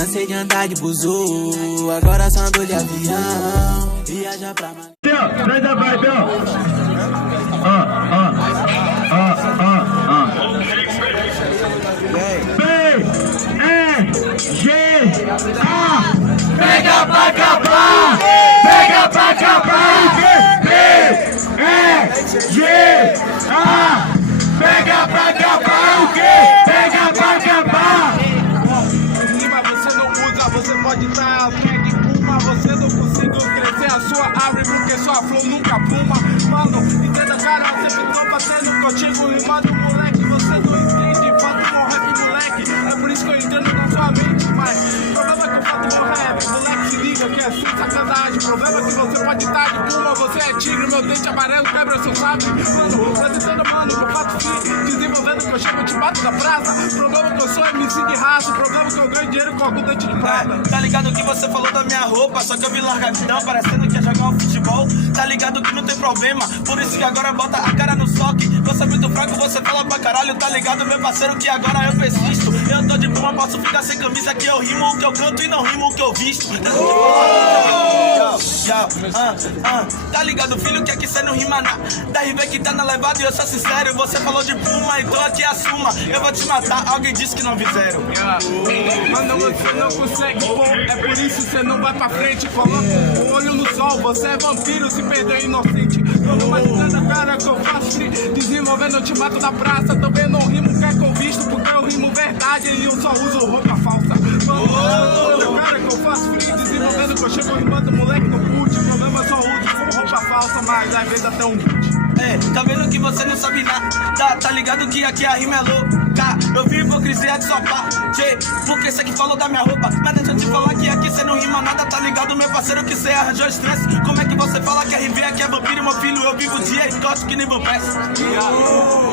Cansei de andar de buzu, agora só ando de avião. Viaja pra Manaus. Traz a vibe, ó. B-E-G-A. Pega pra acabar! Pega pra acabar! B-E-G-A. Pega pra acabar o quê? Pega pra acabar! Rima você não usa, você pode estar pega puma. Você não conseguiu crescer a sua árvore porque sua flor nunca pluma. Mano, entenda cara, sempre tô batendo contigo. Rimando moleque, você não entende. Falta um rap moleque, é por isso que eu entendo na sua mente. Mas o problema é que eu faço meu rap. Moleque se liga que é sem sacanagem. O problema é que você pode estar de puma. Você é tigre, meu dente amarelo quebra seu sabre. Mano, mas entenda mano, que eu faço free. Desenvolvendo que eu chego, eu te bato da praça. O problema é que eu sou MC de raça. O problema é que eu ganho dinheiro com algum dente de prata. Tá ligado que você falou da minha roupa, só que eu vi largadão, parecendo que ia jogar um futebol. Tá ligado que não tem problema, por isso que agora bota a cara no soque. Você é muito fraco, você fala pra caralho, tá ligado meu parceiro que agora eu persisto. Eu tô de boa, posso ficar sem camisa, que eu rimo o que eu canto e não rimo o que eu visto. Tá ligado filho que aqui cê não rima nada. Da RV que tá na levada e eu sou sincero. Você falou de Puma, então aqui assuma. Eu vou te matar, alguém disse que não fizeram. Mano, você não consegue, pô, é por isso você não vai pra frente. Coloca o olho no sol, você é vampiro, se perder inocente. Mano, mas nada cara que eu faço free. Desenvolvendo, eu te mato na praça. Também não rimo que é que eu visto, porque eu rimo verdade e eu só uso roupa falsa. Mano, cara que eu faço free. Desenvolvendo que eu chego rimando moleque no boot. O problema é só uso roupa falsa, mas às vezes até um boot. Tá vendo que você não sabe nada. Tá ligado que aqui a rima é louca. Eu vi hipocrisia de sua parte, porque cê que falou da minha roupa. Mas deixa eu te falar que aqui cê não rima nada. Tá ligado meu parceiro que cê arranjou estresse. Como é que você fala que RV aqui é vampiro, meu filho? Eu vivo o dia e gosto que nem vampiro.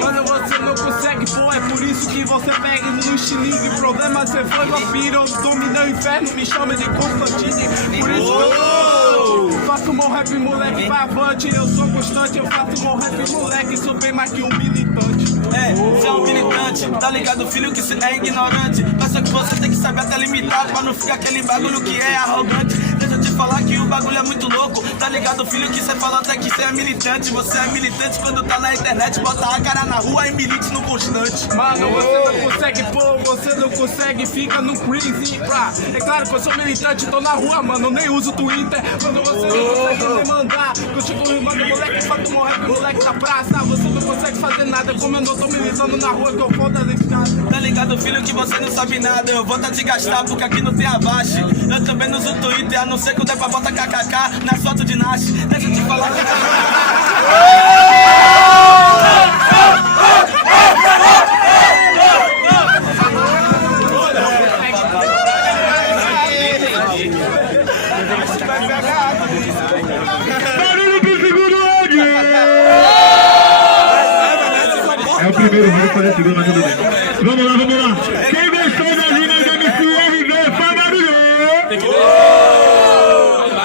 Mano, você não consegue, pô, é por isso que você pega no estilingue. O problema é cê foi vampiro, eu dominei o inferno, me chama de Constantine. Por isso eu faço meu rap moleque, vai avante. Eu sou constante, eu faço meu rap moleque. Sou bem mais que um militante. Cê é um militante, tá ligado filho que cê é ignorante. Mas só que você tem que saber até limitar, pra não ficar aquele bagulho que é arrogante. Deixa eu te falar que o bagulho é muito louco. Tá ligado filho que cê fala até que cê é militante. Você é militante quando tá na internet, bota a cara na rua e milite no constante. Mano, você não consegue, pô, você não consegue, fica no crazy. É claro que eu sou militante, tô na rua, mano, nem uso Twitter. Quando você não consegue me mandar, eu chego rimando moleque, fato meu rap, moleque da praça. Você não consegue fazer nada, como eu não tô militando na rua, que eu foda desse cara. Tá ligado filho que você não sabe nada. Eu vou te gastar porque aqui não tem abaixo. Eu também não uso Twitter, a não ser que eu der pra botar kkk nas fotos de Nash. Deixa eu te falar que... É o primeiro round para esse gol, mas tudo bem. Vamos lá. Quem gostou da rima do MCRV, faz barulho!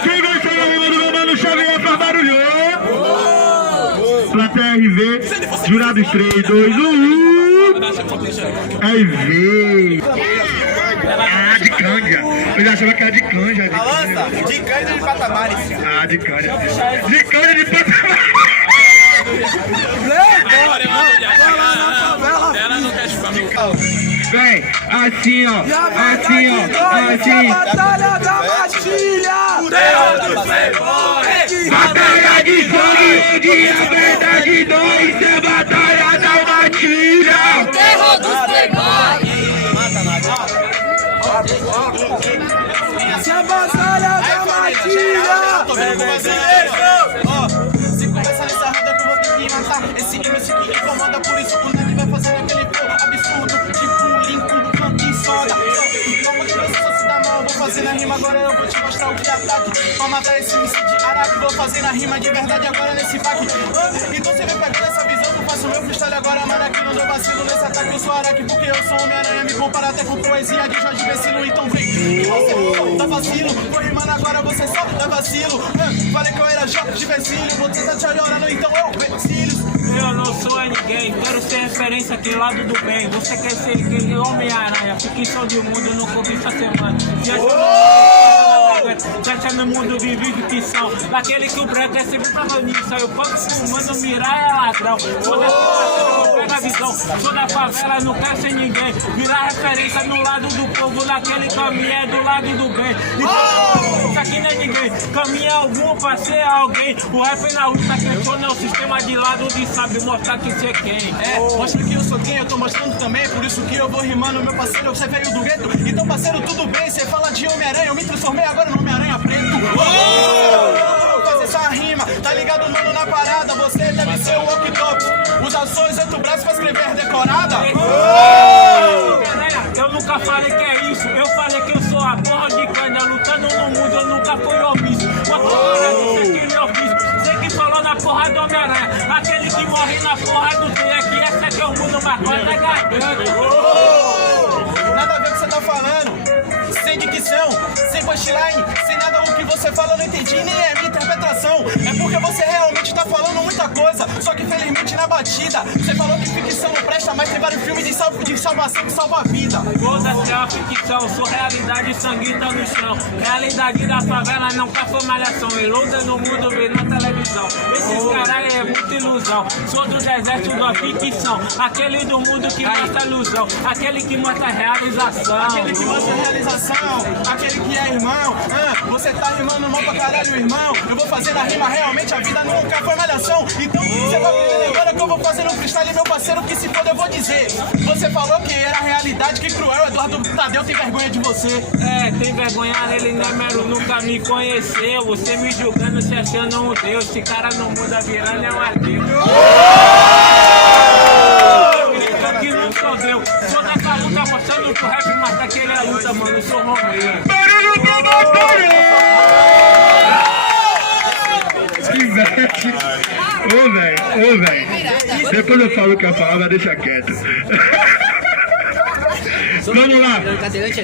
Quem gostou da rima do meu mano Xavier, faz barulho! Plateia RV, jurados 3, 2, 1. RV! Ah, de canja! Eu já achava que era de canja. Balança, de canja de patamares. Ah, de canja. De canja de patamares! Vem, assim ó, assim. Batalha da Matilha! Batalha de sangue, onde a verdade dói, isso é batalha da Matilha! Terror dos playboys! Essa é a batalha da Matilha! Se começar nessa roda que eu vou ter que matar esse MC que incomoda, por isso o Nani vai fazer aquele flow absurdo, tipo Lincoln, Funk e soda. Como que você só se dá mal, vou fazer na rima, agora eu vou te mostrar o que é ataque. Pra matar esse MC de Araque, vou fazer na rima de verdade agora nesse pack. Então você vem pegando essa visão, eu faço meu freestyle agora, mano, aqui não dou vacilo nesse ataque. Eu sou Araque porque eu sou Homem-Aranha, me compara até com poesia de Jorge Vecino, então vem. E você dá vacilo, vou rimando agora, você só dá vacilo. Falei que eu era Jorge Vecino, você tá te olhando, então eu vacilo. eu não sou ninguém. Quero ser referência aqui lado do bem. Você quer ser aquele Homem-Aranha, ficção de mundo, não conquista a semana. Fecha no mundo vive ficção. Daquele que o branco é sempre protagonista. Eu posso fumando, mirar é ladrão. Sou da favela, pega a visão. Sou da favela, não quero ser ninguém. Virar referência no lado do povo. Naquele caminho é do lado do bem. Isso aqui não é ninguém. Caminha algum pra ser alguém. O rap na luta questiona o sistema de lado de sabe mostrar que você é quem. Mostra que eu sou quem, eu tô mostrando também. Por isso que eu vou rimando, meu parceiro. Você veio do gueto. Então, parceiro, tudo bem. Você fala de Homem-Aranha, eu me transformei agora no Homem-Aranha preto. Vou fazer essa rima, tá ligado, mano, na parada. Você deve ser o walkie-talkie. Usa só os 8 braços pra escrever decorada. Eu nunca falei que é isso. Eu falei que eu sou a porra de cana. Lutando no mundo, eu nunca fui omisso. Uma porra, não sei que meu ofício. Você que falou na porra do Homem-Aranha. Aquele que morre na porra do trem. Aqui essa que é o mundo, mas quase é garganta. Nada a ver com o que você tá falando. Sem dicção, sem punchline, sem nada o que você fala, eu não entendi, nem é a minha interpretação. É porque você realmente tá falando muita coisa, só que felizmente na batida. Você falou que ficção não presta, mas tem vários filmes de salvação que salva a vida. Foda-se a ficção, sou realidade, sangue tá no chão. Realidade da favela não caça malhação. Ilusa no mundo, vê na televisão. Esses caras é muita ilusão. Sou do deserto da ficção. Aquele do mundo que mostra ilusão. Aquele que mostra realização. Aquele que mostra realização. Aquele que é irmão, você tá rimando mal pra caralho, irmão. Eu vou fazer na rima, realmente a vida nunca foi malhação. Então você vai aprender agora que eu vou fazer no freestyle, meu parceiro, que se foda eu vou dizer. Você falou que era a realidade, que cruel, Eduardo Tadeu tem vergonha de você. Tem vergonha, ele não é mero, nunca me conheceu. Você me julgando, se achando um deus. Esse cara não muda, virando é um adeus. Que não sou Deus, sou da luta, mostrando que o rap mata aquele a luta, mano, eu sou Romero. Barulho do motor! Que vete! Ô, velho. Depois eu falo que a palavra deixa quieto. Vamos lá.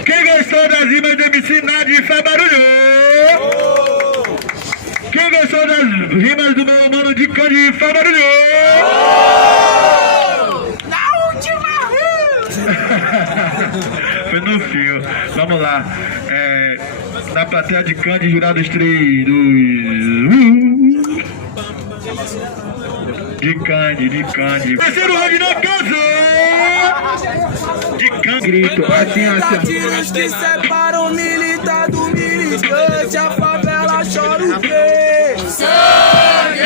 Quem gostou das rimas do MC Nadi faz barulho? Quem gostou das rimas do meu mano de Candy faz barulho? Foi no fio. Vamos lá. Na plateia de Candy, jurados 3, 2, 1. De Candy. Terceiro round na casa. De Candy. Grito, assim. Tiros que separam militar do militante. A favela chora o quê? Sangue!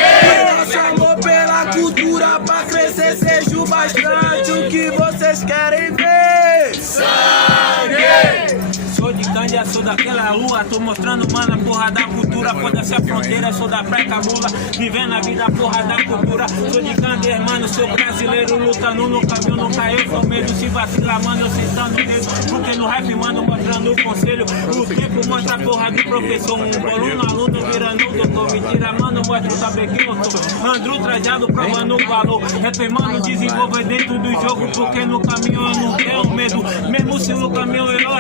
Nosso amor pela cultura pra crescer seja o bastante. O que vocês querem ver? Sangue! Sou de Cândia, sou daquela lua. Tô mostrando, mano, a porra da cultura. Foda-se a fronteira, sou da pré-cabula. Vivendo a vida, porra da cultura. Sou de Cândia, mano, sou brasileiro. Lutando no caminho, nunca eu sou medo. Se vacilar, mano, eu sentando dedo. Porque no rap, mano, mostrando o conselho. O tempo mostra a porra do professor. Um boluno, aluno, virando o doutor. Mentira, mano, mostra o saber quem eu sou. Andro trajado, provando o valor. Rap, mano, desenvolver dentro do jogo. Porque no caminho eu não tenho medo. Mesmo se no caminho eu erro,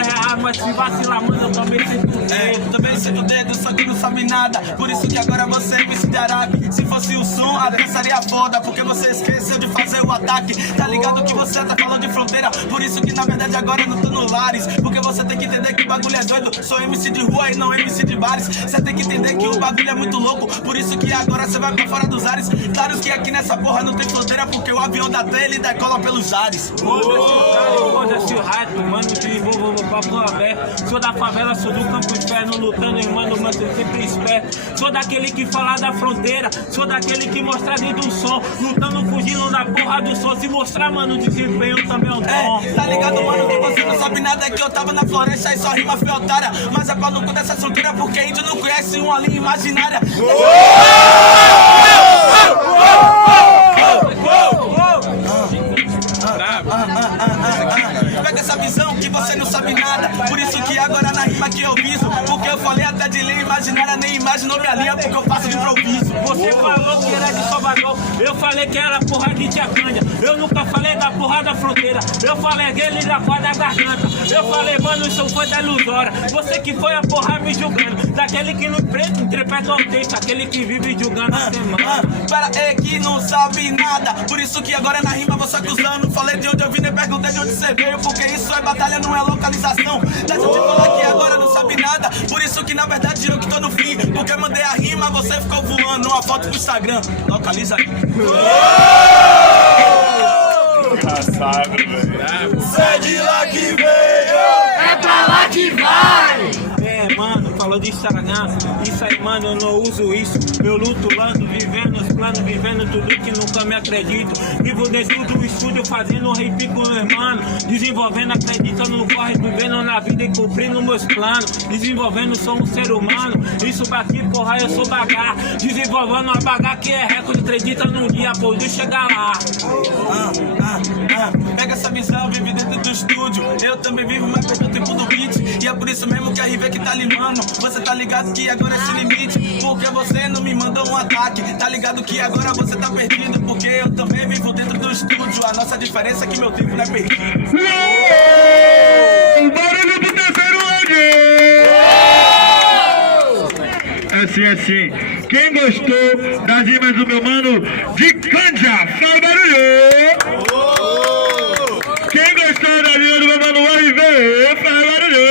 mas se vacilar, mano, eu também sinto o dedo. Também sinto o dedo, só que não sabe nada. Por isso que agora você é MC de Araque. Se fosse o som, a dança seria foda. Porque você esqueceu de fazer o ataque. Tá ligado que você tá falando de fronteira. Por isso que na verdade agora eu não tô no lares. Porque você tem que entender que o bagulho é doido. Sou MC de rua e não MC de bares. Você tem que entender que o bagulho é muito louco. Por isso que agora você vai pra fora dos ares. Claro que aqui nessa porra não tem fronteira. Porque o avião da T ele decola pelos ares. Foda-se o rato, mano, desenvolvo o papo aberto. Sou da favela, sou do campo inferno, lutando e mano, sempre esperto. Sou daquele que fala da fronteira, sou daquele que mostra dentro do som, lutando, fugindo da porra do som. Se mostrar, mano, desempenho também é um dom. Tá ligado, mano, que você não sabe nada. É que eu tava na floresta e só rima foi otária. Mas é pau no cu dessa solteira, porque índio não conhece uma linha imaginária. Pega essa visão, que você não sabe nada. Por isso que agora na rima que eu viso, porque eu falei até de lei imaginária, nem imaginou minha linha, porque eu faço de improviso. Você falou que era de Salvador, eu falei que era porra de Tiacândia. Eu nunca falei da porra da fronteira, eu falei dele da porra da garganta. Eu falei, mano, isso foi da ilusória. Você que foi a porra me julgando, daquele que não interpreta o texto, aquele que vive julgando a semana. Para que não sabe nada, por isso que agora na rima você acusando. Falei de onde eu vim, nem perguntei de onde você veio, porque isso é batalha, não é localização. Deixa eu te falar que agora não sabe nada, por isso que na verdade eu que tô no fim, porque eu mandei a rima, você ficou voando uma foto pro Instagram. Localiza aí. Engraçado, velho. Sai de lá que veio, É pra lá que vai! É, mano, falou de Instagram, isso aí, mano, eu não uso isso. Eu luto lando, vivendo os planos, vivendo tudo que nunca me acredito. Vivo dentro do estúdio, fazendo rap com meus mano, desenvolvendo, acreditando no corre, vivendo na vida e cumprindo meus planos. Desenvolvendo, sou um ser humano, isso daqui, porra, eu sou bagar. Desenvolvendo uma bagar que é recorde, acredita num dia, poder chegar lá. Pega essa visão, vive dentro do estúdio. Eu também vivo, mas perto do tempo do beat. E é por isso mesmo que a RV que tá limando. Você tá ligado que agora é sem limite, porque você não me mandou um ataque. Tá ligado que agora você tá perdido, porque eu também vivo dentro do estúdio. A nossa diferença é que meu tempo não é perdido. Barulho do terceiro round! Assim. Quem gostou das rimas do meu mano de Cândia, fala o barulho! Quem gostou da rima do meu mano RV, fala o barulho!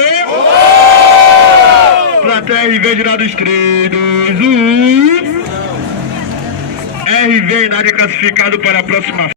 Plateia RV de lados três, RV Inário classificado para a próxima